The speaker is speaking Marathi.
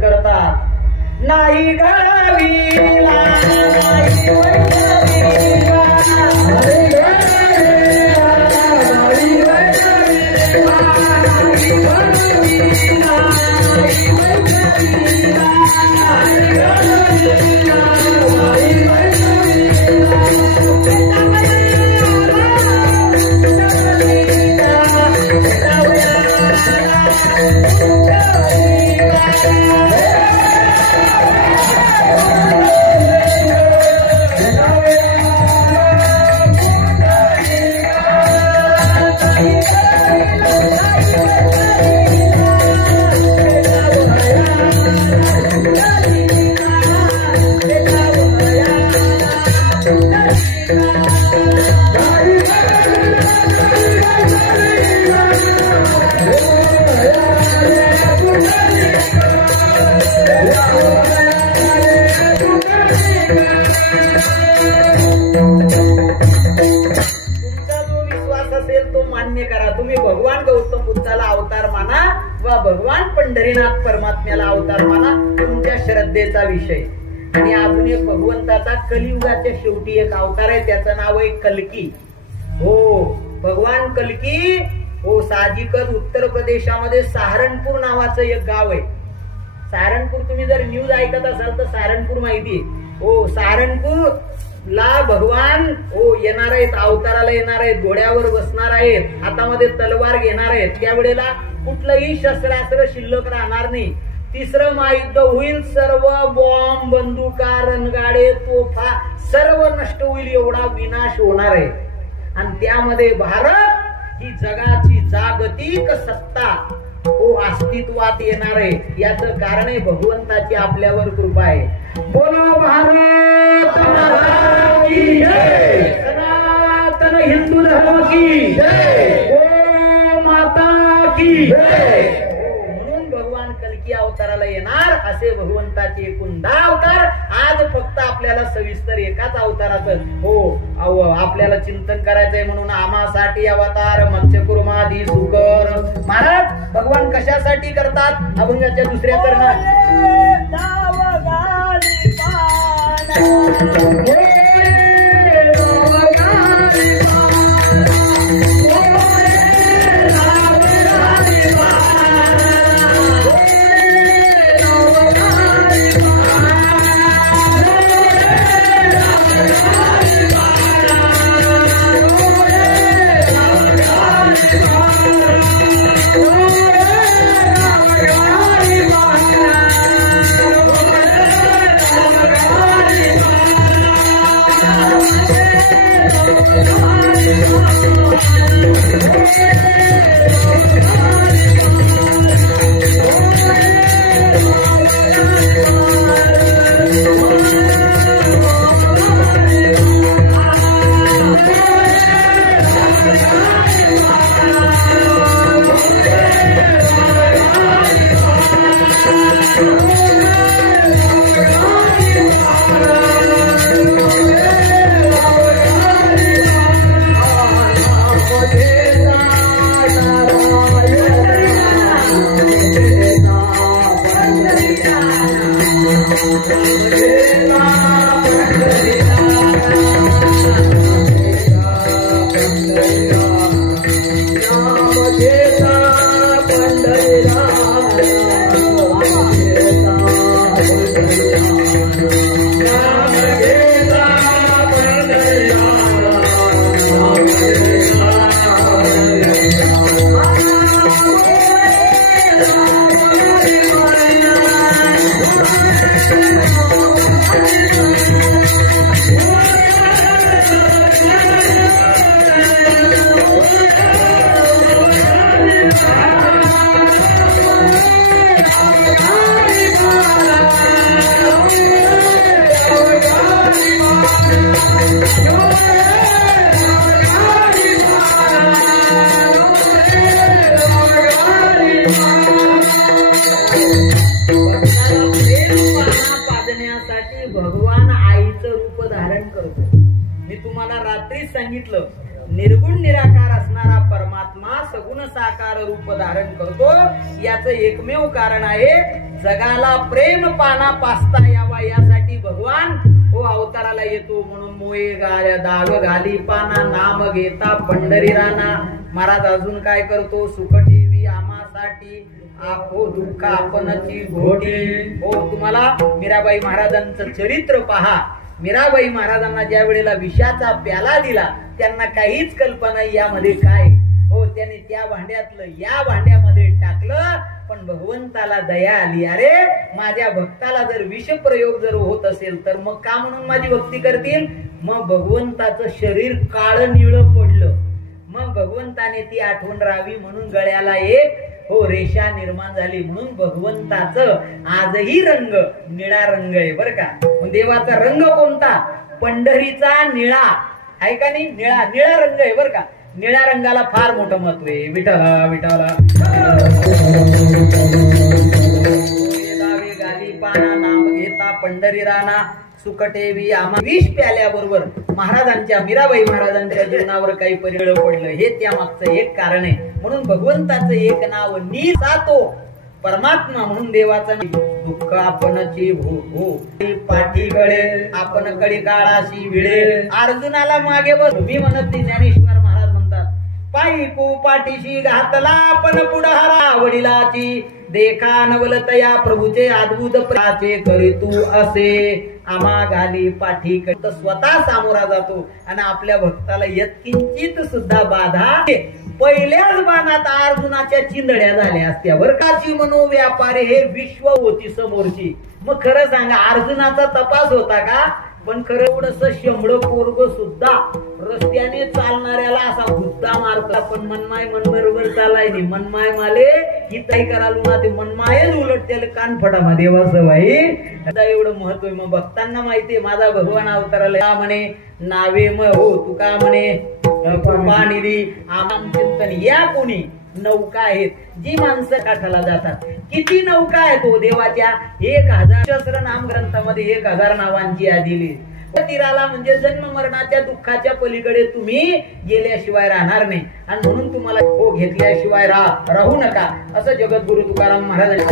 करतात. नाही गावीला भगवान गौतम बुद्धाला अवतार माना वा भगवान पंढरीनाथ परमात्म्याला अवतार माना, तुमच्या श्रद्धेचा विषय. आणि अजून एक भगवंताचा कलियुगाच्या शेवटी एक अवतार आहे, त्याचं नाव आहे कल्की. हो, भगवान कल्की. हो, साहजिकच उत्तर प्रदेशामध्ये सहारणपूर नावाचं एक गाव आहे. सहारणपूर, तुम्ही जर न्यूज ऐकत असाल तर सहारणपूर माहिती आहे. हो, सहारणपूर ला भगवान येणार आहेत, अवताराला येणार आहेत, घोड्यावर बसणार आहेत, हातामध्ये तलवार घेणार आहेत. त्यावेळेला कुठलंही शस्त्रास्त्र शिल्लक राहणार नाही. तिसरं महायुद्ध होईल, सर्व बॉम्ब, बंदुका, रणगाडे, तोफा सर्व नष्ट होईल, एवढा विनाश होणार आहे. आणि त्यामध्ये भारत ही जगाची जागतिक सत्ता अस्तित्वात येणार आहे. याचं कारण आहे भगवंताची आपल्यावर कृपा आहे. बोलो भारत माता की जय, सनातन हिंदू धर्म की जय, गो माता की जय. म्हणून भगवान कल्की अवताराला येणार. असे भगवंताचे एकूण 10 अवतार. आज फक्त आपल्याला सविस्तर एकाच अवताराचं आपल्याला चिंतन करायचंय. म्हणून आम्हासाठी अवतार मत्स्य कुर्मादी सुकर. महाराज भगवान कशासाठी करतात? अभंगाच्या दुसऱ्या चरणात निर्गुण निराकार असणारा परमात्मा सगुण साकार रूप धारण करतो, याचं एकमेव कारण आहे जगाला प्रेम पाना पाचता यावा यासाठी भगवान अवताराला येतो. म्हणून मोये गाल्या दाग घाली पाना नाम घेता पंढरी राणा. महाराज अजून काय करतो, सुख ठेवी आमासाठी आखो दुःख आपणची घोटी. तुम्हाला मीराबाई महाराजांचं चरित्र पहा. मीराबाई महाराजांना ज्या वेळेला विषाचा प्याला दिला त्यांना काहीच कल्पना यामध्ये काय. त्यांनी त्या भांड्यातलं या भांड्यामध्ये टाकलं, पण भगवंताला दया आली. अरे माझ्या भक्ताला जर विष प्रयोग जर होत असेल तर मग का म्हणून माझी भक्ती करतील. मग भगवंताचं शरीर काळ निळ पडलं. मग भगवंताने ती आठवण राहावी म्हणून गळ्याला एक रेषा निर्माण झाली. म्हणून भगवंताचं आजही रंग निळा रंग आहे बरं का. देवाचा रंग कोणता, पंढरीचा निळा आहे का नाही. निळा रंग आहे बरं का. निळ्या रंगाला फार मोठं महत्व आहे. विठ्ठला विठ्ठला गाली पाना नाम घेता पंढरी राणा सुख ठेवी आम्हा. विष प्याल्याबरोबर महाराजांच्या मीराबाई महाराजांच्या जीवनावर काही परिणाम पडलं, हे त्या मागचं एक कारण आहे. म्हणून भगवंताचं एक नाव निसातो परमात्मा म्हणून देवाचा दुःख आपणची भो पाठीकडे आपण कडे काळाशी विळे. अर्जुनाला मागे बस मी म्हणत नाही, ज्ञानेश्वर महाराज म्हणतात पायी पू पाठीशी घातला आपण पुढारा वडिलाची देखा नवलतया प्रभूचे अद्भुत प्राचे करी तू असे आम्हा घाली पाठीकडे. स्वतः सामोरा जातो आणि आपल्या भक्ताला यत्किंचित सुद्धा बाधा. पहिल्याच बाणात अर्जुनाच्या चिंधड्या झाल्या असत्या. वर्गाची मनोव्यापारी हे विश्व होती समोरची. मग खरं सांगा अर्जुनाचा तपास होता का. पण खरं एवढस शंभर पोरग सुद्धा रस्त्याने चालणाऱ्याला असा गुद्दा मारता. पण मनमाय मन बरोबर चालाय नाही. मनमाय माले ही ताई करालू ना ते मनमायच उलट त्याला कानफटा देवाचं भाई. आता एवढं महत्व आहे. मग भक्तांना माहितीये माझा भगवान अवताराला म्हणे नावे तू का म्हणे कृपानिधी आम चिंतन. या कोणी नौका आहेत जी माणसं काठाला जातात. किती नौका आहेत देवाच्या. 1000 नाम ग्रंथामध्ये 1000 नावांची यादी दिली. तीराला म्हणजे जन्म मरणाच्या दुःखाच्या पलीकडे तुम्ही गेल्याशिवाय राहणार नाही. आणि म्हणून तुम्हाला घेतल्याशिवाय राहू नका असं जगद्गुरु तुकाराम महाराजांनी